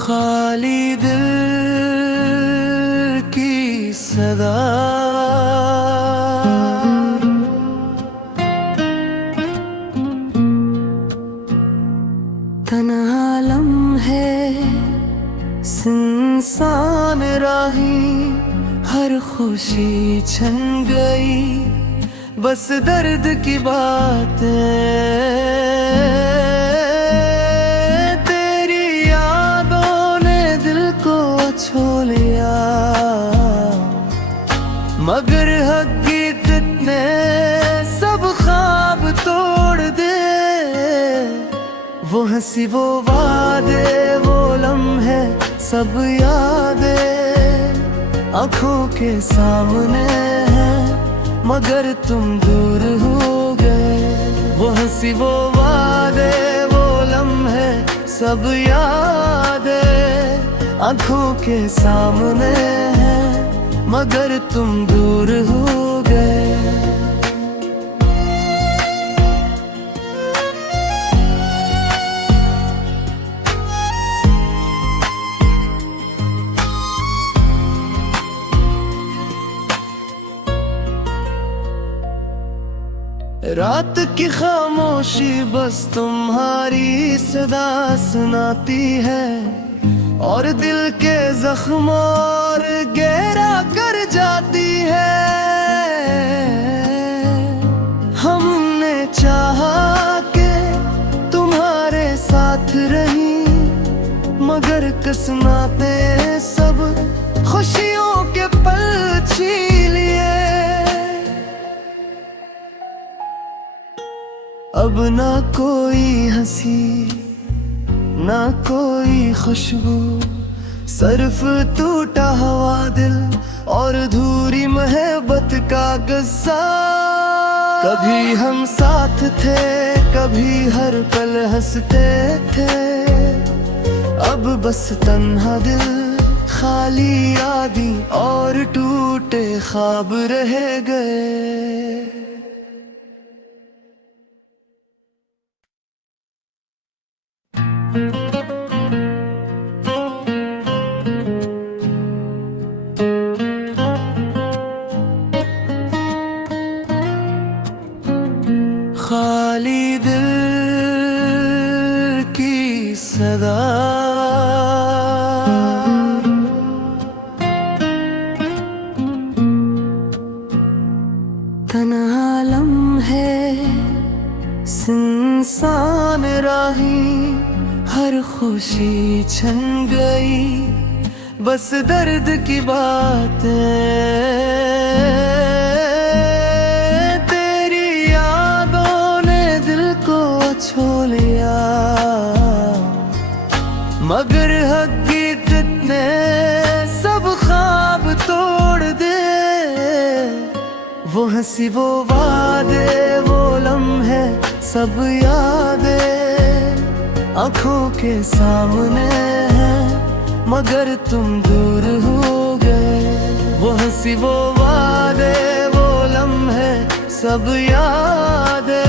खाली दिल की सदा, तन्हा लम्हे सुनसान राही, हर खुशी छन गई बस दर्द की बातें। तेरी यादों ने दिल को छू लिया, मगर हकीकत ने सब ख्वाब तोड़ दे। वो हंसी वो वादे वो लम्हे सब यादें आँखों के सामने हैं, मगर तुम दूर हो गए। वो हंसी वो वादे वो लम्हे सब यादें आँखों के सामने हैं, मगर तुम दूर हो गए। रात की खामोशी बस तुम्हारी सदा सुनाती है, और दिल के जख्म और गहरा कर जाती है। हमने चाहा कि तुम्हारे साथ रही, मगर किस्मतें सब खुशियों के पल छीन लिए। अब ना कोई हंसी ना कोई खुशबू, सिर्फ टूटा हुआ दिल और अधूरी मोहब्बत का किस्सा। कभी हम साथ थे कभी हर पल हंसते थे, अब बस तन्हा दिल खाली यादें और टूटे ख्वाब रह गए। खाली दिल की सदा, तन्हा लम्हे सुनसान राही, हर खुशी छन गई बस दर्द की बातें। तेरी यादों ने दिल को छू लिया, मगर हकीकत ने सब ख्वाब तोड़ दे। वो हंसी वो वादे वो लम्हे सब यादें आँखों के सामने हैं, मगर तुम दूर हो गए। वो हंसी वो वादे वो लम्हे सब यादें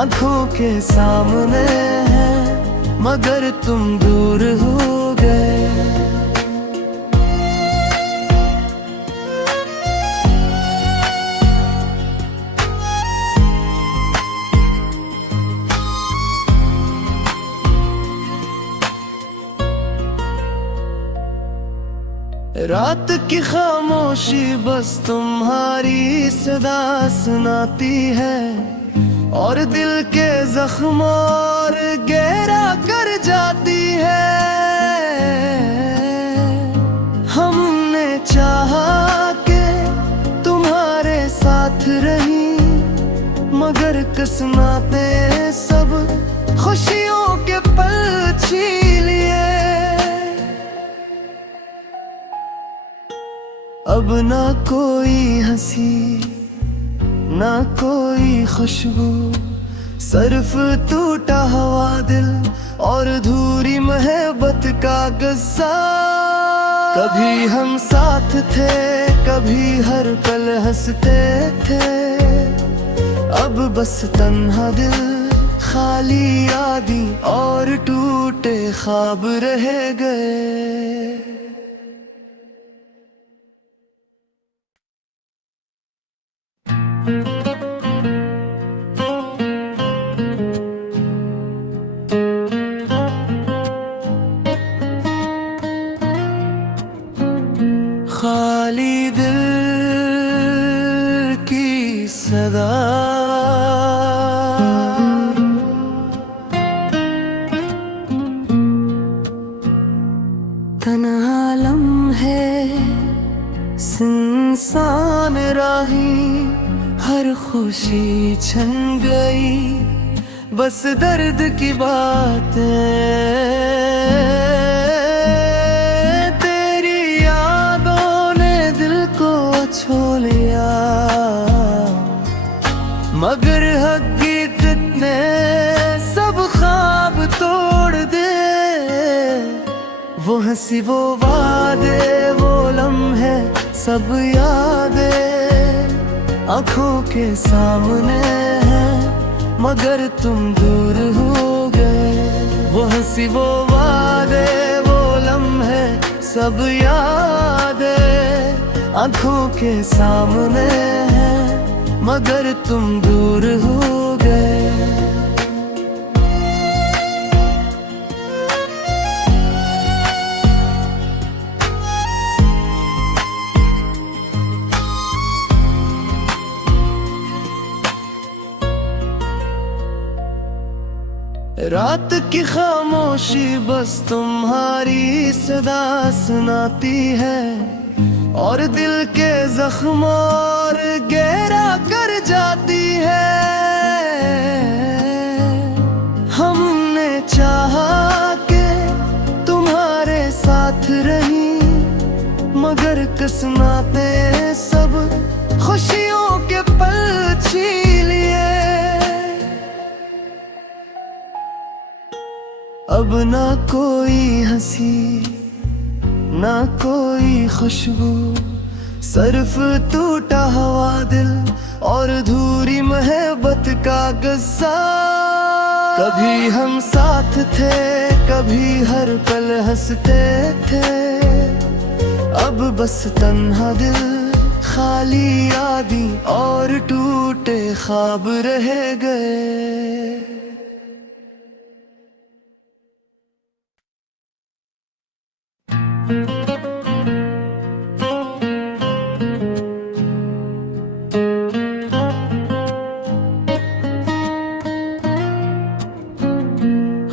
आँखों के सामने हैं, मगर तुम दूर हो गए। रात की खामोशी बस तुम्हारी सदा सुनाती है, और दिल के जख्म और गहरा कर जाती है। हमने चाहा कि तुम्हारे साथ रही, मगर किस्मतें सब खुशियों के पल छीन लिए। अब ना कोई हंसी ना कोई खुशबू, सिर्फ टूटा हुआ दिल और अधूरी मोहब्बत का किस्सा। कभी हम साथ थे, कभी हर पल हंसते थे, अब बस तन्हा दिल, खाली यादें और टूटे ख्वाब रह गए। खाली दिल की सदा, तन्हा लम्हे, सुनसान राही, हर खुशी छन गई, बस दर्द की बातें। छो लिया मगर हकीकत ने सब ख्वाब तोड़ दे। वो हंसी, वो वादे, वो लम्हे, सब यादें आंखों के सामने हैं, मगर तुम दूर हो गए। वो हंसी, वो वादे, वो लम्हे, सब यादें आंखों के सामने है, मगर तुम दूर हो गए। रात की खामोशी बस तुम्हारी सदा सुनाती है, और दिल के जख्म और गहरा कर जाती है। हमने चाहा कि तुम्हारे साथ रही, मगर किस्मतें सब खुशियों के पल छीन लिए। अब ना कोई हंसी, ना कोई खुशबू, सिर्फ टूटा हुआ दिल और अधूरी मोहब्बत का गस्सा। कभी हम साथ थे, कभी हर पल हंसते थे, अब बस तन्हा दिल, खाली यादें और टूटे ख्वाब रह गए।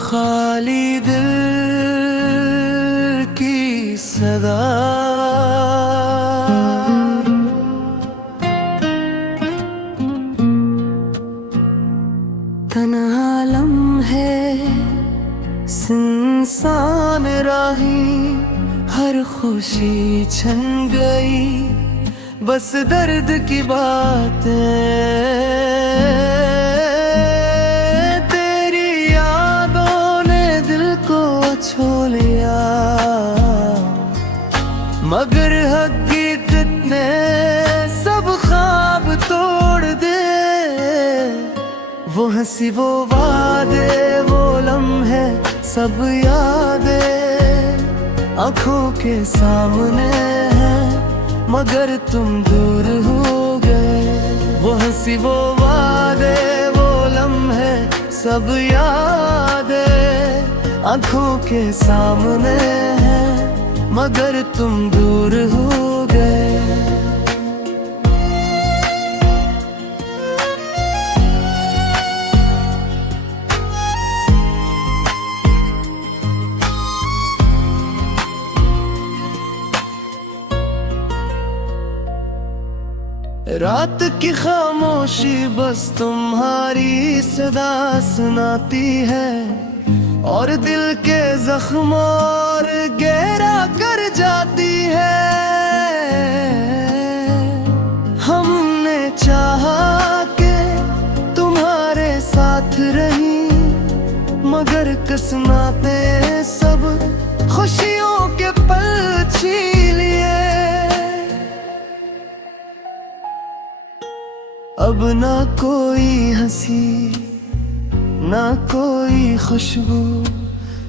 खाली दिल की सदा, तन्हा लम्हे, सुनसान राही, हर खुशी छन गई, बस दर्द की बातें। तेरी यादों ने दिल को छो लिया, मगर हकीकत ने सब ख्वाब तोड़ दे। वो हंसी, वो वादे, वो लम्हे, सब यादें आंखों के सामने है, मगर तुम दूर हो गए। वो हंसी, वो वादे, वो लम्हे, सब यादें आंखों के सामने है, मगर तुम दूर हो गए। रात की खामोशी बस तुम्हारी सदा सुनाती है, और दिल के जख्म और गहरा कर जाती है। हमने चाहा कि तुम्हारे साथ रही, मगर किस्मतें सब खुशियों के पल छीन अब ना कोई हंसी ना कोई खुशबू,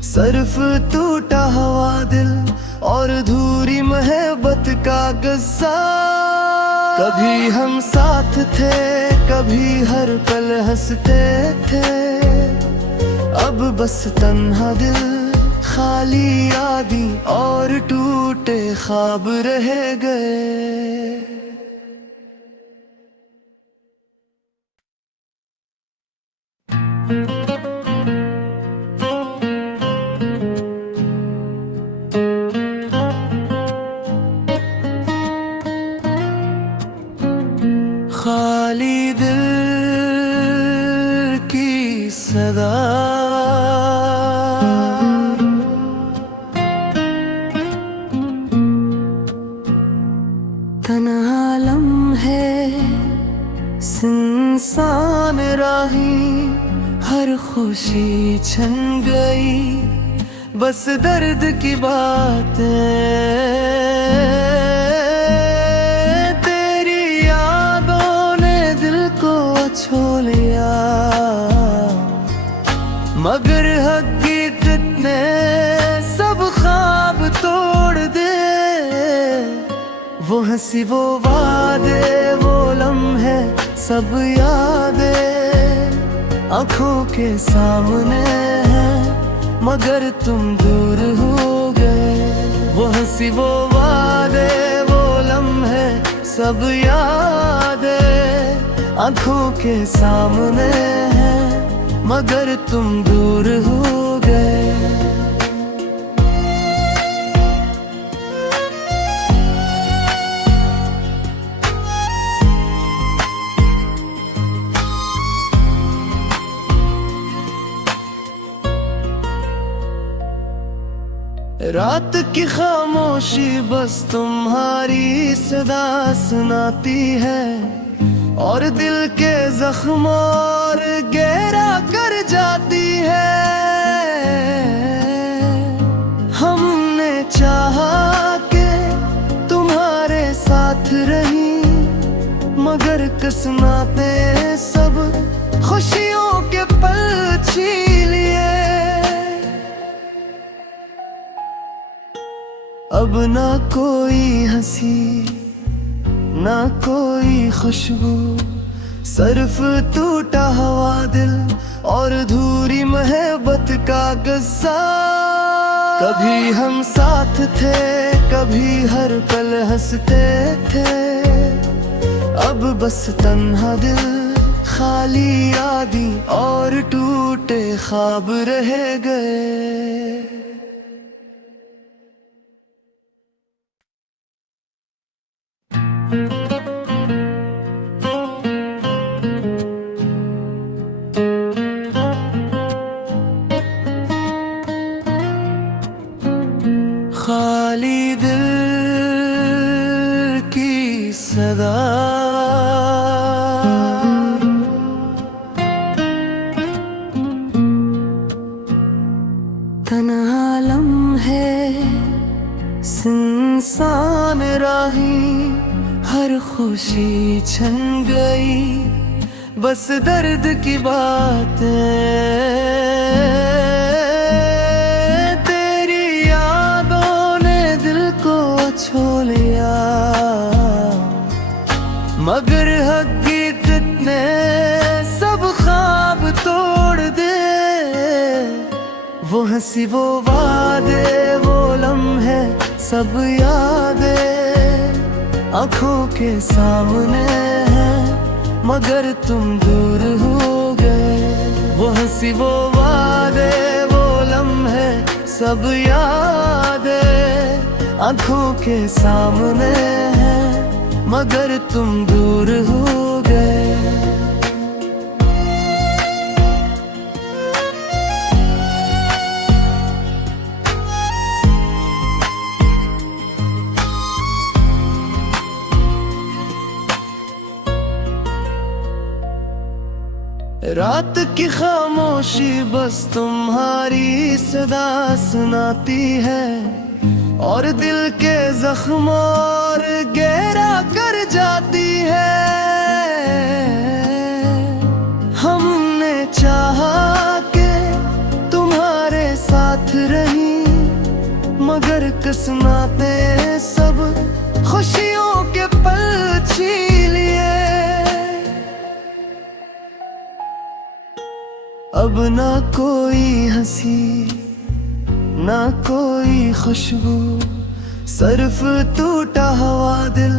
सिर्फ टूटा हुआ दिल और अधूरी मोहब्बत का गस्सा। कभी हम साथ थे, कभी हर पल हंसते थे, अब बस तन्हा दिल, खाली यादें और टूटे ख्वाब रह गए। खाली दिल की सदा, तन्हा लम्हे सुनसान राही, हर खुशी छन गई, बस दर्द की बातें, तेरी यादों ने दिल को छू लिया, मगर हकीकत ने सब ख्वाब तोड़ दे। वो हंसी वो वादे वो लम्हे सब यादें आँखों के सामने हैं, मगर तुम दूर हो गए। वो हंसी वो वादे वो लम्हे सब यादें आँखों के सामने हैं, मगर तुम दूर हो गए। रात की खामोशी बस तुम्हारी सदा सुनाती है, और दिल के जख्म और गहरा कर जाती है। हमने चाहा कि तुम्हारे साथ रही, मगर किस्मतें सब खुशियों के पल छीन लिए। अब ना कोई हंसी ना कोई खुशबू, सिर्फ टूटा हुआ दिल और अधूरी मोहब्बत का गस्सा। कभी हम साथ थे, कभी हर पल हंसते थे, अब बस तन्हा दिल, खाली यादें और टूटे ख्वाब रह गए। खाली दिल की सदा, तन्हा लम्हे सुनसान राही, हर खुशी छन गई, बस दर्द की बातें, तेरी यादों ने दिल को छू लिया, मगर हकीकत ने सब ख्वाब तोड़ दे। वो हंसी वो वादे वो लम्हे सब यादें आँखों के सामने हैं, मगर तुम दूर हो गए। वो हंसी वो वादे वो लम्हे सब यादें आँखों के सामने हैं, मगर तुम दूर हो गए। रात की खामोशी बस तुम्हारी सदा सुनाती है, और दिल के जख्म और गहरा कर जाती है। किस्मते सब खुशियों के पल छीन लिए। अब ना कोई हंसी ना कोई खुशबू, सिर्फ टूटा हुआ दिल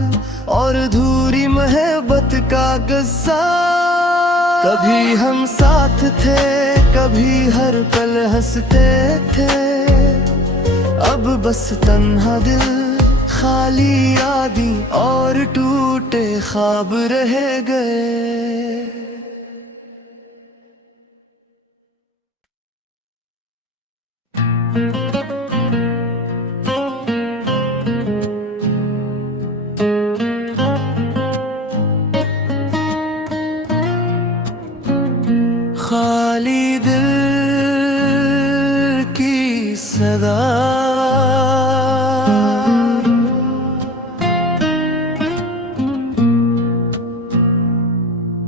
और अधूरी मोहब्बत का गस्सा। कभी हम साथ थे, कभी हर पल हंसते थे, अब बस तन्हा दिल, खाली यादें और टूटे ख्वाब रह गए। खाली दिल की सदा,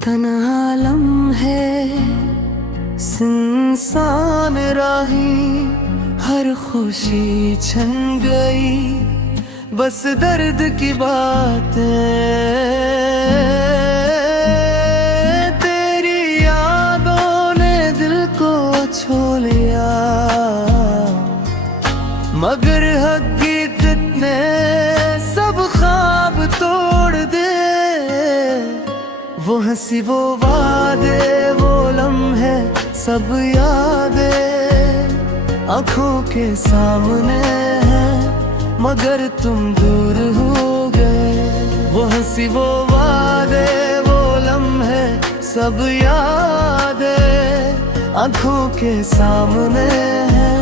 तन्हा लम्हे सुनसान राही, हर खुशी छन गई, बस दर्द की बातें। छो लिया मगर हकीकत ने सब ख्वाब तोड़ दे। वो हंसी वो वादे वो लम्हे सब यादें आंखों के सामने हैं, मगर तुम दूर हो गए। वो हंसी वो वादे वो लम्हे सब यादें आंखों के सामने है,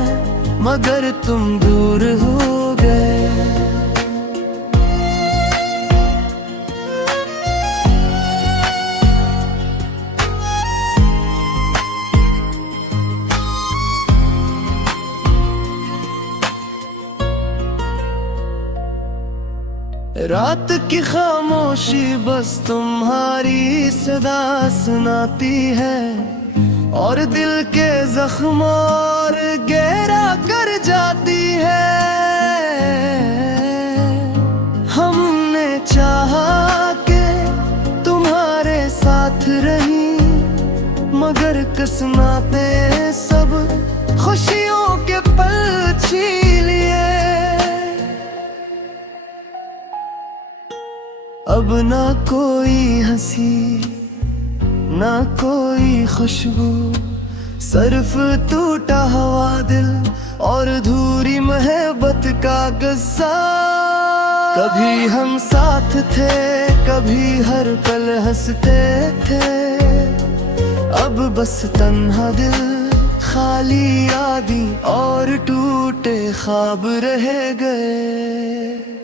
मगर तुम दूर हो गए। रात की खामोशी बस तुम्हारी सदा सुनाती है, और दिल के जख्म और गहरा कर जाती है। हमने चाहा कि तुम्हारे साथ रही, मगर किस्मते सब खुशियों के पल छीन लिए। अब ना कोई हंसी ना कोई खुशबू, सिर्फ टूटा हुआ दिल और अधूरी मोहब्बत का गस्सा। कभी हम साथ थे, कभी हर पल हंसते थे, अब बस तन्हा दिल, खाली यादें और टूटे ख्वाब रह गए।